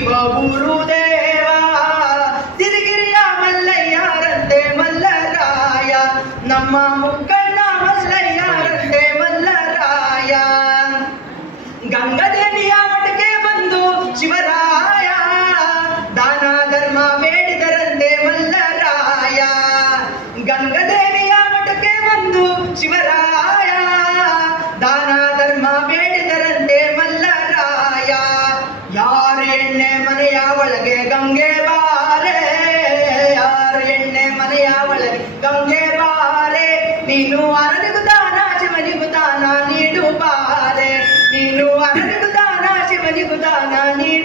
ಶಿವ ಗುರುದೇವ ಸಿರಿಗಿರಿಯ ಮಲ್ಲಯ್ಯರಂತೆ ಮಲ್ಲರಾಯ ನಮ್ಮ ಮುಕ್ಕಣ್ಣ ಮಲ್ಲಯ್ಯರಂತೆ ಮಲ್ಲರಾಯ ಗಂಗಾದೇವಿಯ ಮಠಕ್ಕೆ ಬಂದು ಶಿವರಾಯ ದಾನ ಧರ್ಮ ಬೇಡಿದರಂತೆ ಮಲ್ಲರಾಯ ಗಂಗಾದೇವಿಯ ಮಠಕ್ಕೆ ಬಂದು ಶಿವರಾಯ ದಾನ ಧರ್ಮ ಬೇಡಿದರಂತೆ ಮಲ್ಲರಾಯ ಯಾರ ಎಣ್ಣೆ ಮನೆಯ ಒಳಗೆ ಗಂಗೆ ಬಾರೆ ಯಾರ ಎಣ್ಣೆ ಮನೆಯ ಒಳಗೆ ಗಂಗೆ ಬಾರೆ ನೀನು ಅರನಿಗೂ ದಾನ ಶಿವನಿಗೂ ದಾನ ನೀಡು ಬಾರೆ ನೀನು ಅರನಿಗೂ ದಾನ ಶಿವನಿಗೂ ದಾನ ನೀಡು